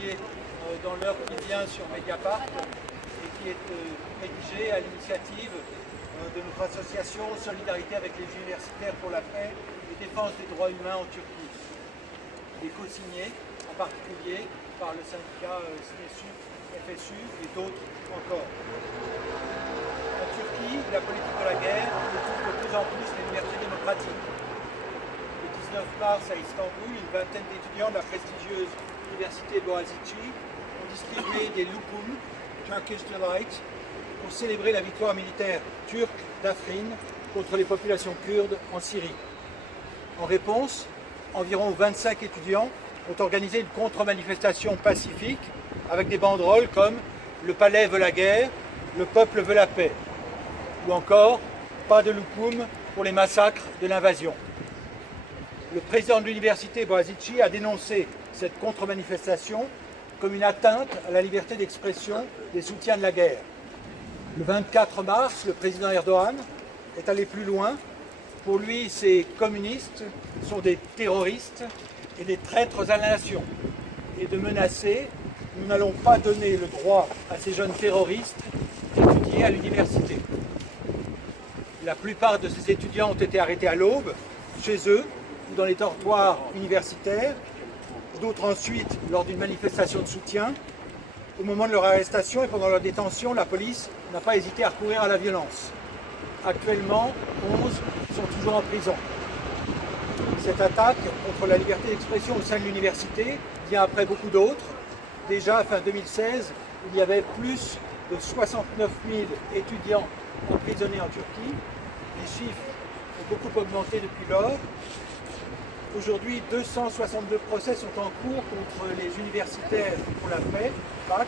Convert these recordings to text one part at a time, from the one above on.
publié dans l'heure qui vient sur Mediapart et qui est rédigé à l'initiative de notre association Solidarité avec les universitaires pour la paix et défense des droits humains en Turquie. Il est co-signé en particulier par le syndicat SNESU, FSU et d'autres encore. En Turquie, la politique de la guerre étouffe de plus en plus les libertés démocratiques. Le 19 mars à Istanbul, une vingtaine d'étudiants de la prestigieuse université Boğaziçi ont distribué des loukoum, Turkish Delight, pour célébrer la victoire militaire turque d'Afrin contre les populations kurdes en Syrie. En réponse, environ 25 étudiants ont organisé une contre-manifestation pacifique avec des banderoles comme « Le palais veut la guerre »,« Le peuple veut la paix » ou encore « Pas de loukoum pour les massacres de l'invasion ». Le président de l'université Boğaziçi a dénoncé cette contre-manifestation comme une atteinte à la liberté d'expression des soutiens de la guerre. Le 24 mars, le président Erdogan est allé plus loin. Pour lui, ces communistes sont des terroristes et des traîtres à la nation. Et de menacer, nous n'allons pas donner le droit à ces jeunes terroristes d'étudier à l'université. La plupart de ces étudiants ont été arrêtés à l'aube, chez eux, ou dans les dortoirs universitaires, d'autres ensuite lors d'une manifestation de soutien. Au moment de leur arrestation et pendant leur détention, la police n'a pas hésité à recourir à la violence. Actuellement, 11 sont toujours en prison. Cette attaque contre la liberté d'expression au sein de l'université vient après beaucoup d'autres. Déjà, fin 2016, il y avait plus de 69 000 étudiants emprisonnés en Turquie. Les chiffres ont beaucoup augmenté depuis lors. Aujourd'hui, 262 procès sont en cours contre les universitaires pour la paix, PAC.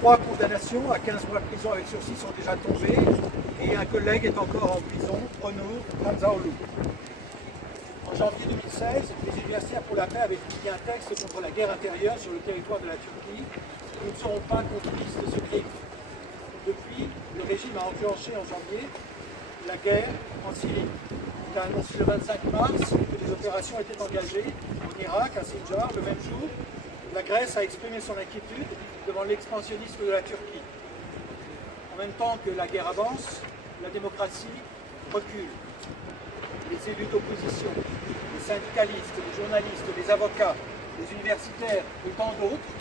3 condamnations à 15 mois de prison avec sursis sont déjà tombées et un collègue est encore en prison, Onur Hamzaoğlu. En janvier 2016, les universitaires pour la paix avaient publié un texte contre la guerre intérieure sur le territoire de la Turquie. Nous ne serons pas complices de ce crime. Depuis, le régime a enclenché en janvier la guerre en Syrie. Il a annoncé le 25 mars que des opérations étaient engagées en Irak, à Sinjar, le même jour. La Grèce a exprimé son inquiétude devant l'expansionnisme de la Turquie. En même temps que la guerre avance, la démocratie recule. Les élus d'opposition, les syndicalistes, les journalistes, les avocats, les universitaires et tant d'autres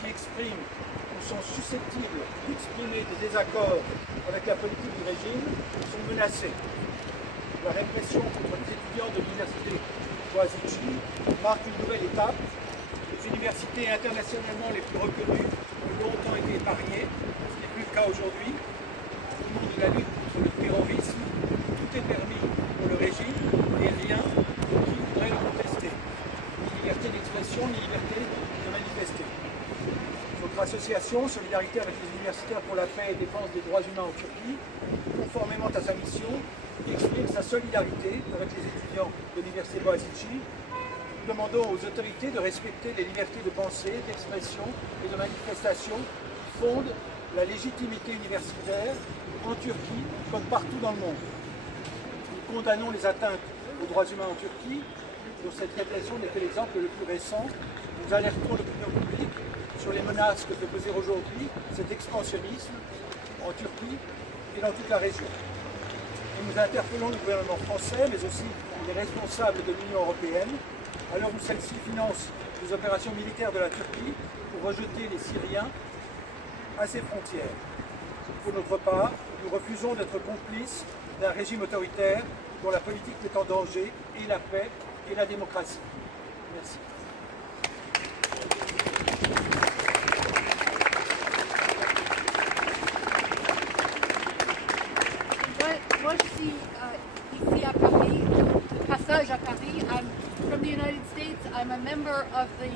qui expriment ou sont susceptibles d'exprimer des désaccords avec la politique du régime sont menacés. La répression contre les étudiants de l'université Boğaziçi marque une nouvelle étape. Les universités internationalement les plus reconnues ont longtemps été épargnées, ce n'est plus le cas aujourd'hui. Au nom de la lutte contre le terrorisme, tout est permis pour le régime et rien pour qui voudrait le contester. Ni liberté d'expression, ni liberté de manifester. Notre association, Solidarité avec les universitaires pour la paix et défense des droits humains en Turquie, conformément à sa mission, exprime sa solidarité avec les étudiants de l'université Boğaziçi. Nous demandons aux autorités de respecter les libertés de pensée, d'expression et de manifestation qui fondent la légitimité universitaire en Turquie comme partout dans le monde. Nous condamnons les atteintes aux droits humains en Turquie, dont cette répression n'est que l'exemple le plus récent. Nous alertons l'opinion publique sur les menaces que fait peser aujourd'hui cet expansionnisme en Turquie et dans toute la région. Et nous interpellons le gouvernement français, mais aussi les responsables de l'Union européenne, à l'heure où celle-ci finance les opérations militaires de la Turquie pour rejeter les Syriens à ses frontières. Pour notre part, nous refusons d'être complices d'un régime autoritaire dont la politique met en danger et la paix et la démocratie. Merci. Moi, je suis ici à Paris, passage à Paris. I'm from the United States. I'm a member of the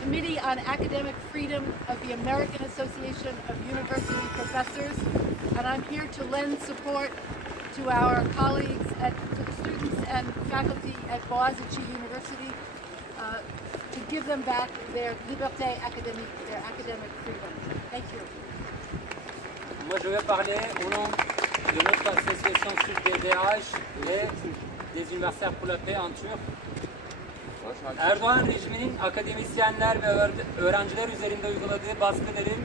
Committee on Academic Freedom of the American Association of University Professors, and I'm here to lend support to our colleagues, to the students and faculty at Boğaziçi University, to give them back their liberté académique, their academic freedom. Thank you. Moi, je vais parler au nom de notre association SUDDH, des universitaires pour la paix en Turc. Erdoğan rejiminin akademisyenler ve öğrenciler üzerinde uyguladığı baskıların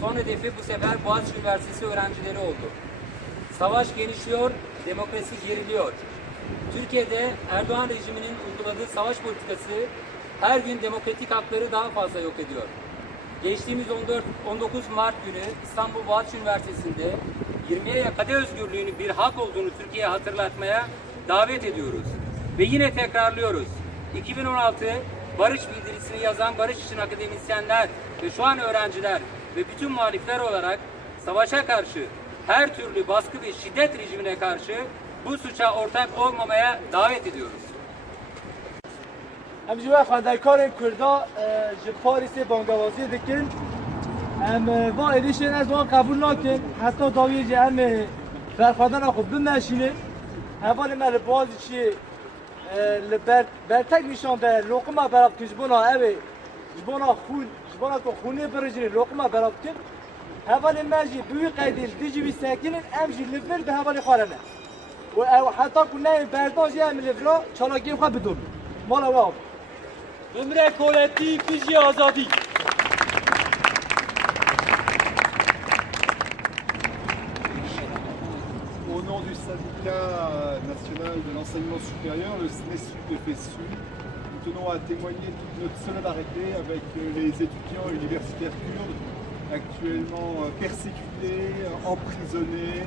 son hedefi bu sefer Boğaziçi Üniversitesi öğrencileri oldu. Savaş genişliyor, demokrasi geriliyor. Türkiye'de Erdoğan rejiminin uyguladığı savaş politikası her gün demokratik hakları daha fazla yok ediyor. Geçtiğimiz 19 Mart günü İstanbul Boğaziçi Üniversitesi'nde 20'ye yakın ifade özgürlüğünün bir hak olduğunu Türkiye'ye hatırlatmaya davet ediyoruz. Ve yine tekrarlıyoruz. 2016 barış bildirisini yazan barış için akademisyenler ve şu an öğrenciler ve bütün muhalifler olarak savaşa karşı, her türlü baskı ve şiddet rejimine karşı bu suça ortak olmamaya davet ediyoruz. Em ji we xwendekarên Kurda ji Parîsê bangewazî dikin. Em van êrişên ez wan qebûl nakin. Heta dawiyê jî em berxwedana xwe bimeşînin. Hevalê me li Boğaziçi'yê li bertek nîşan de loqima berav kirin ji bona ew ê ji bona xûn ji bona ku xûnê birijînin loqima berav kirin. Hevalê me jî bi wî qeydê li dijî wî sekinin em jî li vir bi hevalê xwe re ne. û ew heta ku neyê berdan jî em li vira çalakiyên xwe bidon. Mala we av. Ömre kolektif Fiji Azadi. Au nom du syndicat national de l'enseignement supérieur, le SNESU de FESU, nous tenons à témoigner toute notre solidarité avec les étudiants universitaires kurdes actuellement persécutés, emprisonnés,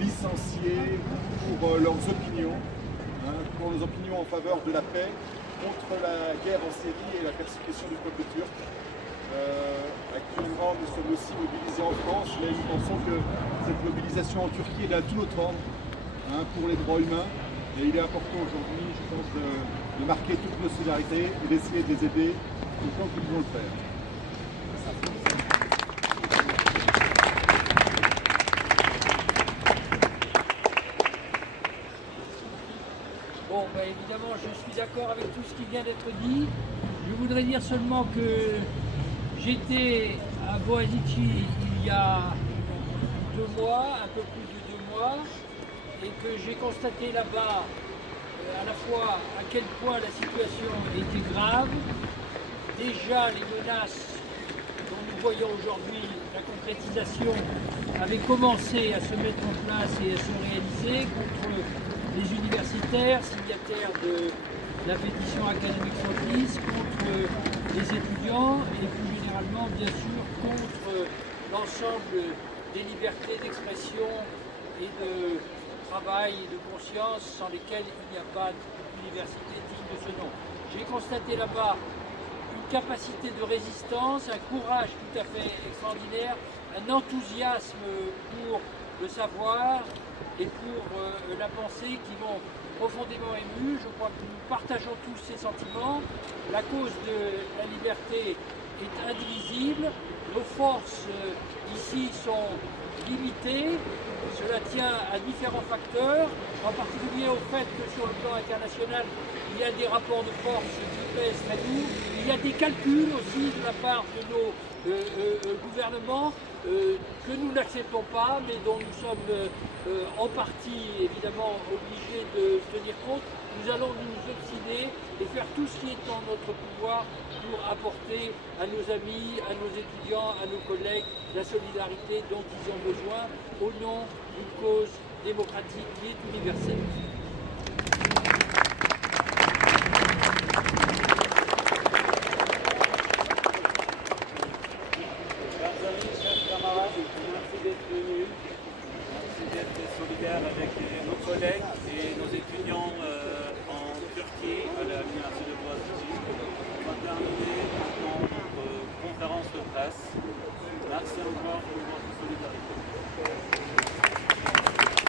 licenciés pour leurs opinions, pour leurs opinions en faveur de la paix, contre la guerre en Syrie et la persécution du peuple turc. Actuellement, nous sommes aussi mobilisés en France, mais nous pensons que cette mobilisation en Turquie est à tout notre ordre pour les droits humains. Et il est important aujourd'hui, je pense, de marquer toute nos solidarités et d'essayer de les aider autant que nous pouvons le faire. Bon, ben évidemment, je suis d'accord avec tout ce qui vient d'être dit. Je voudrais dire seulement que j'étais à Boğaziçi il y a 2 mois, un peu plus de 2 mois, et que j'ai constaté là-bas à la fois à quel point la situation était grave, déjà les menaces dont nous voyons aujourd'hui la concrétisation avaient commencé à se mettre en place et à se réaliser contre les universitaires, signataires de la pétition académique Frontis, contre les étudiants et plus généralement, bien sûr, contre l'ensemble des libertés d'expression et de travail et de conscience sans lesquelles il n'y a pas d'université digne de ce nom. J'ai constaté là-bas une capacité de résistance, un courage tout à fait extraordinaire, un enthousiasme pour le savoir et pour la pensée qui m'ont profondément ému. Je crois que nous partageons tous ces sentiments. La cause de la liberté est indivisible. Nos forces ici sont limitées. Cela tient à différents facteurs, en particulier au fait que sur le plan international, il y a des rapports de force qui pèsent très lourd. Il y a des calculs aussi de la part de nos gouvernements que nous n'acceptons pas, mais dont nous sommes en partie évidemment obligés de tenir compte. Nous allons nous obstiner et faire tout ce qui est en notre pouvoir pour apporter à nos amis, à nos étudiants, à nos collègues la solidarité dont ils ont besoin au nom d'une cause démocratique qui est universelle. Avec nos collègues et nos étudiants en Turquie à l'université de Boğaziçi. On va terminer maintenant notre conférence de presse. Merci encore pour votre solidarité.